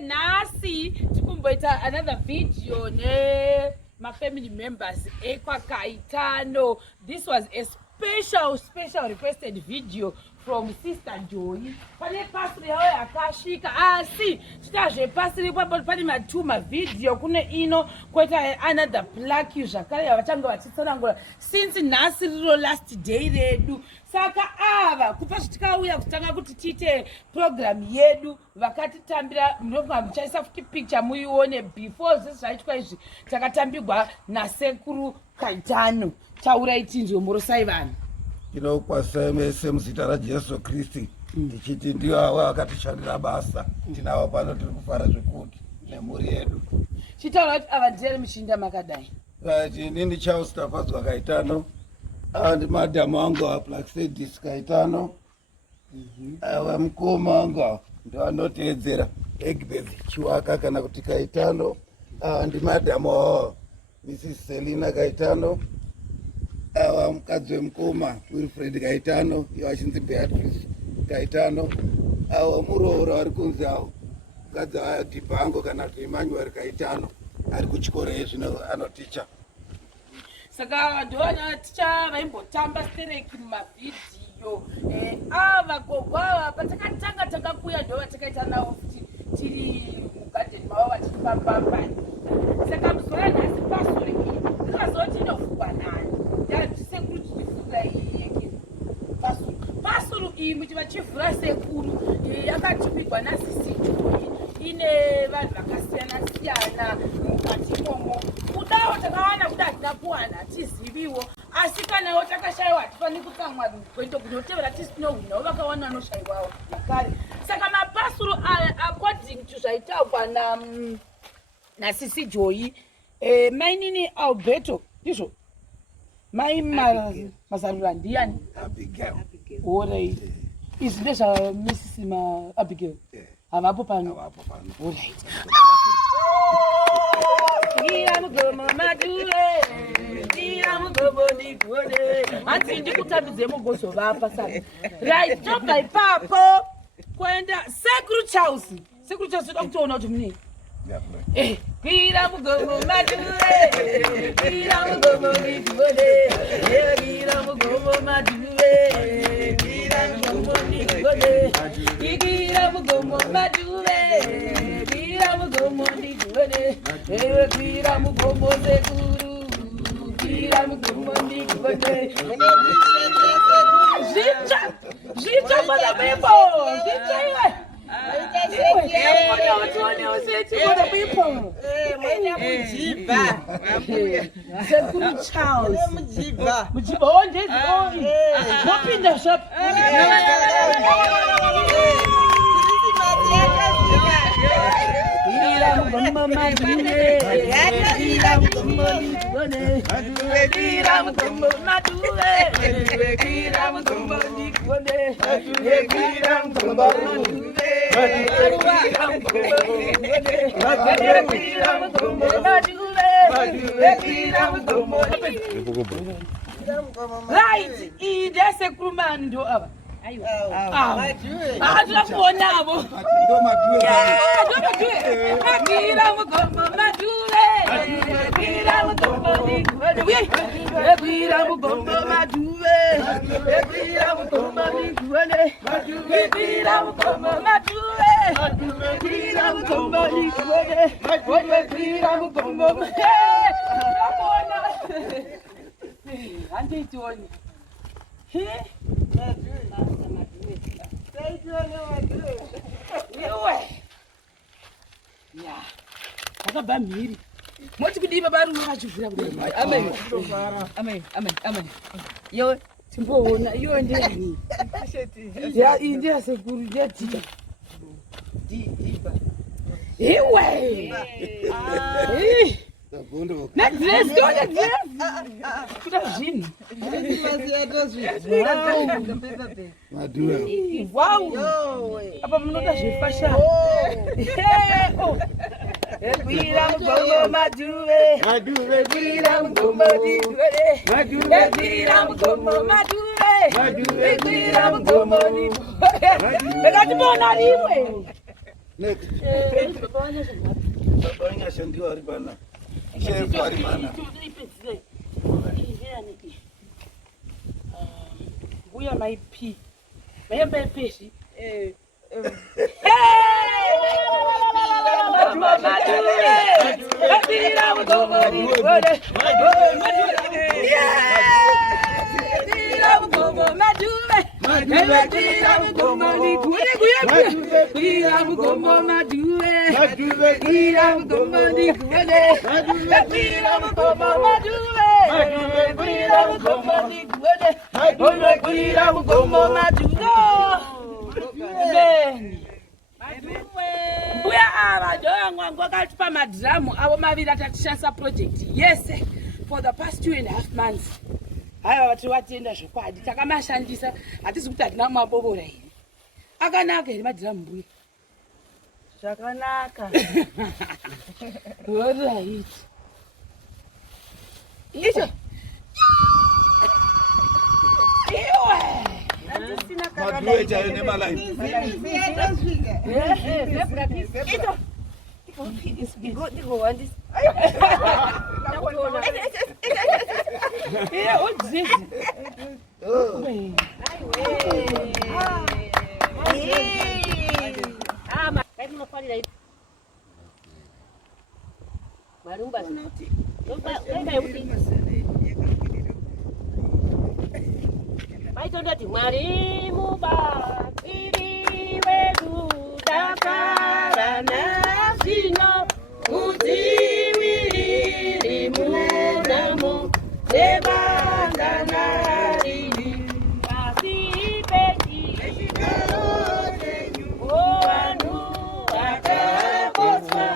Nasi tikumboita another video my family members ekwa Kaitano. This was a special requested video from Sister Joy. Pane pastor yawe akashika asi chitazve pastor papo pane matuma video kune ino koita another black zvakare yavachanga vachitsanangura since nhasi riro last day redu. Saka ava kupa zvitikauya kutanga kuti tiite program yedu vakatitambira ndobva muchaisa futi picture muione before zvese zvaitwa izvi takatambigwa nasekuru Kaitano. Taurai tinzwe murosai vanhu. Kwaseme muzita raJesu Kristu tichiti ndiwo awa akatishandira basa tinavo pano tiri kufara zvikuru nemhuri yedu. Chitaura kuti ava ndiani mushinda makadai? Inini Charles Tafadzwa Kaitano and madam wangu Blacksedis Kaitano awa mukoma wangu ndo anoteedzera Egbeth Chiwaka kana kuti Kaitano and madam Mrs. Selina Kaitano awa mukadzi wemukoma Wilfred Kaitano iwo achinzi Beatrice Kaitano awa muroora vari kunzi awo mukadzi adhipango kana kuti Emmanuel Kaitano ari kuchikoro zvino anoticha. Saka ndona ticha vaimbotamba stereki mumavidhiyo ava gogwava patakatanga takakuya ndova takaita navo futi tiri mugadheni mavo vachifambamba. Saka muzora nhasi pastori iyi ndikazoti inofugwa nani ndasekuru tichifunga iyeke pastori iyi muchivachivhura sekuru yakatipigwa naSisi Joy ine vanhu vakasiyana siyana mukati imomo. Kudawo takawana kuti hatina kuwana hatiziviwo asi kanawo takashayiwa hatifani kutsamwa gwento kunotevera tisinohwinawo vakawana vanoshayiwawo zvakare. Saka mapasuru aya according to zvaitaurwa naSisi Joy mainini Alberto ndizvo mai mazarura ndiani alright izvi ndezvaMrs Abigail havapo pano alright. Hanzi ndikutambidze mugozovapa saka right tobva ipapo kuenda sekuru Charles toda kutoona kuti mune kwira mugomo madure kwira mugomo ndigone kwira mugomo madure kwira mugomo ndigone kwira mugomo madure kwira mugomo ndigone kwira mugomo sekuru kwira mugomo ndigone zvicha para bimbo zvicha iwe Sekuru Charles mujiba ondezi nopinda shop Ira mugomba madure ira mugomba ndigone ira mugomba madure ira mugomba ndigone ira mugomba madure right idese krumando aba kuonavo kwira mugomo madure kwira mugomo ndigone kwira mugomo madure kwira mugomo ndigone kwira mugomo madure kwira mugomo ndigone kwira mugomo handitioni vakabva mhiri moti kudiva varume vachivhura yo timboona iyo ndei ndiyasekuru ndiyadhika iwe kuda zvinhu apa munoda zvefasha kwira mugomo madure kwira mugomo ndigone kwira mugomo madure maduve kwira mugomoni akatibona rimwe babanya shandiwa ari bana chef ari bana buya maipi mayembe peshi Mbuya ava ndoya mwangu akatipa madhiramu avo maviri atatishandisa project yese for the past 2.5 months. Haiwa vati vatenda zvokwadi takamashandisa hatisi kuti hatina mabovora here. Akanaka here madhiramu mbuya? Zvakanaka. Alright. Icho. maduve chayo nemalaini Baitondati Mwari mubatiri wedu dakarana zino mudziwiriri munamo nevanganariri pasi pechi vanhu vakakoswa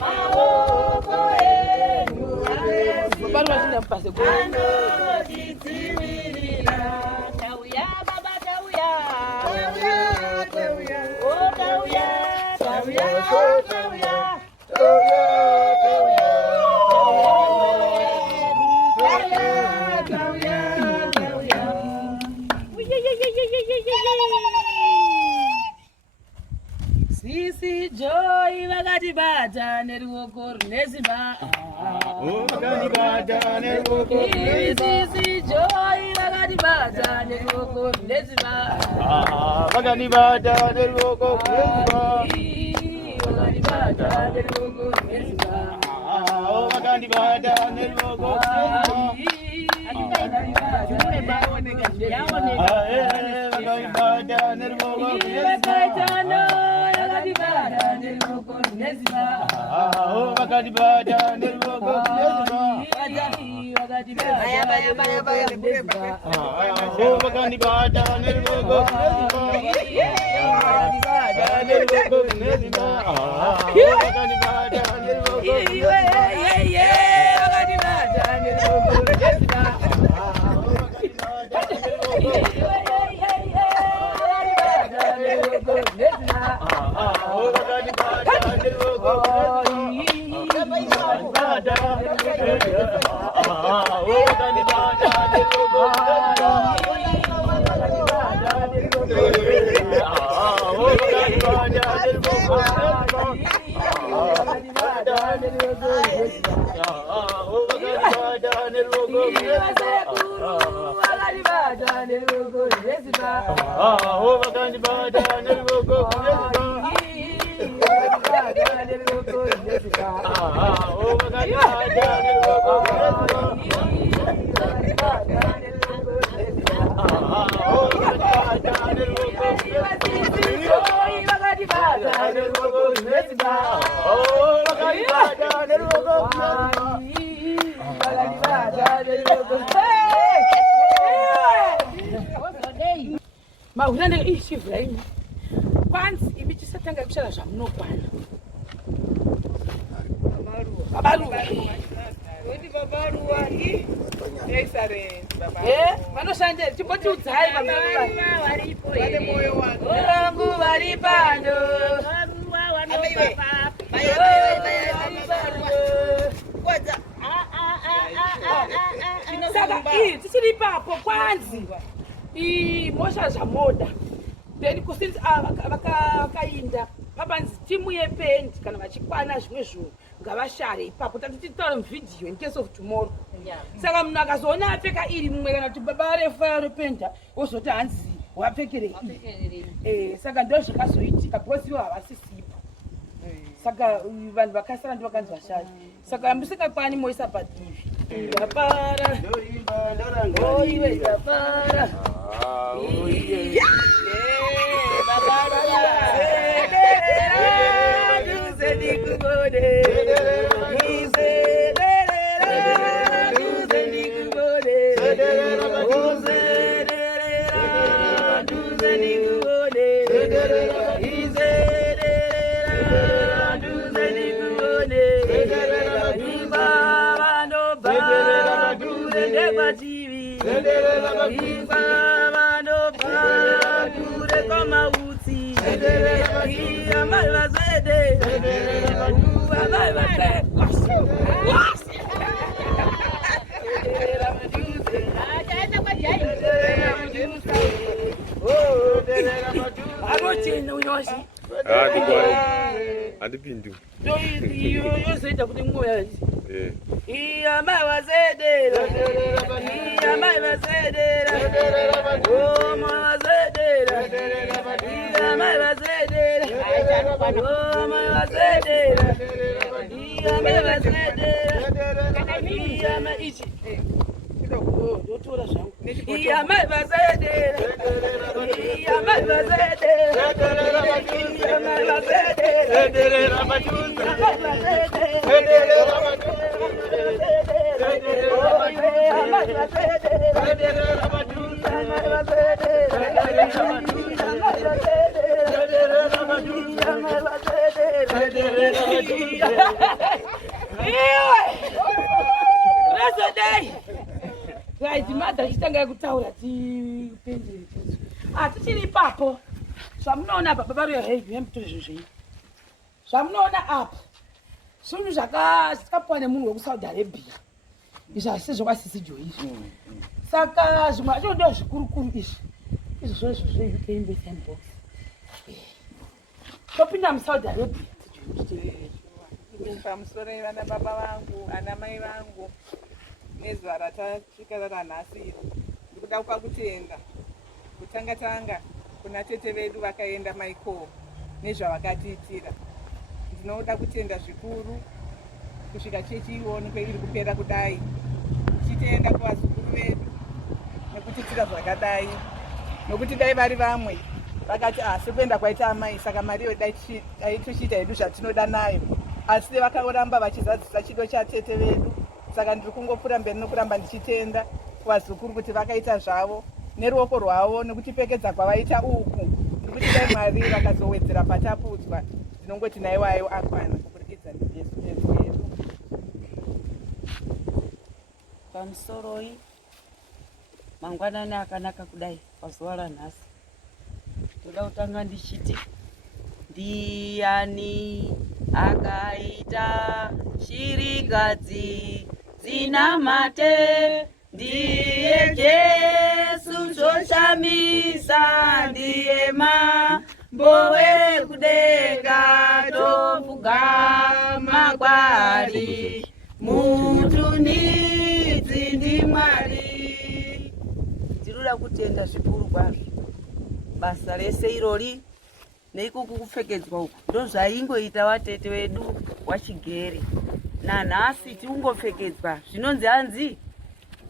maoko enyu anotidziwirira. Tauya baba tauya, tauya, oh tauya, tauya, tauya, Sisi Joy vakatibata neruoko runesimba. vakatibata neruoko runesimba. Sisi Joy vakatibata neruoko runesimba. Vakatibata neruoko runesimba. Vakatibata neruoko runesimba. Vakatibata neruoko Mahuranda ishivraini kwanzi imichisatanga kushara zvamunokwana babaruwa vanoshandei chimbotiudzai vangu vari pando saka ii tichiri ipapo kwanzi imosha zvamoda then kusinzi vakainda papanzi timu yependi kana vachikwana zvimwe zvinhu ngavashare ipapo tati titaura muvhidhiyo in case of tomorrow. Saka munhu akazoona apfeka iri mumwe kana kuti baba refa rependa wozoti hanzi wapfekere iyi. Saka ndo zvakazoitika because ivo havasisipo. Saka vanhu vakasara ndo vakanzi vashare. Saka musikakwani moisa padivi. Yapara. Oiwe yapara. Adipindu. Yozoita kuti mwoyo iya mai vazedera iya mai vazedera oh mai vazedera iya mai vazedera oh mai vazedera iya mai vazedera iya mai ichi dotora zvangu iya mai vazedera iya mai vazedera iya mai vazedera Right, mother chitanga kutaura tipendere tizo. Tichiri ipapo. Zvamunoona apa baba ro hey yemutore zvozvi. Zvamunoona apa. Zvinhu zvakapuwa nemunhu wekuSaudi Arabia. Izvi hazisi zvokwasisi Joyce. Saka zvimwe zvacho ndo zvikurukuru izvi. Izvo zve embassy and box. Topinda muSaudi Arabia. Pamusoro vana baba vangu, ana mai vangu. Nezuva ratasvika ranhasi ndikuda kupa kutenda kutanga kuna tete vedu vakaenda maiko nezvavakatiitira. Ndinoda kutenda zvikuru kusvika chechi ionekwe iri kupera kudai, tichitenda kuvazukuru vedu nekutiitira zvakadai, nokuti dai vari vamwe vakati sekuenda kwaita amai saka mariyo dai tichiita hedu zvatinoda nayo, asi vakaramba vachizadzisa chido chatete vedu. Saka ndiri kungopfuura mberi nokuramba ndichitenda kuvazukuru kuti vakaita zvavo neruoko rwavo nekutipfekedza kwavaita uku. Ndikuti dai Mwari vakazowedzera patapudzwa, ndinongoti naiwayo akwana kuburikidza nejesu yedu. Pamusoroi mangwanani akanaka kudai pazuva ranhasi, toda kutanga ndichiti ndiani akaita shirikadzi dzinamate, ndiye Jesu zvoshamisa, ndiye mambo wekudenga topfugama kwaari, mutunidzi ndiMwari. Ndinoda kutenda zvikuru kwazvo basa rese irori neikuku kupfekedzwa uku ndo zvaingoita watete wedu wachigere. Nanhasi tiungopfekedzwa zvinonzi hanzi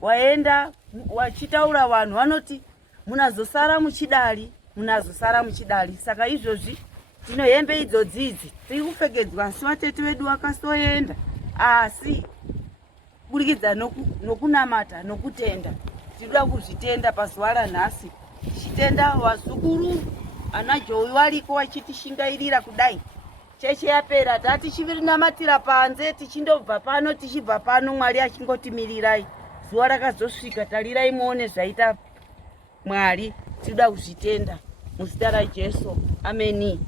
waenda wachitaura vanhu vanoti munazosara muchidari, munazosara muchidari. Saka izvozvi tino hembe idzodzidzi tiri kupfekedzwa asi watete wedu wakasoenda, asi burikidza nokunamata nokutenda tinoda kuzvitenda pazuva ranhasi. Tichitenda vazukuru ana Joey variko vachitishingairira kudai. Cheche yapera tatichinamatira panze tichindobva pano tichibva pano, Mwari achingotimirirai. Zuva rakazosvika, tarirai muone zvaita Mwari. Tinoda kuzvitenda muzita raJesu. Ameni.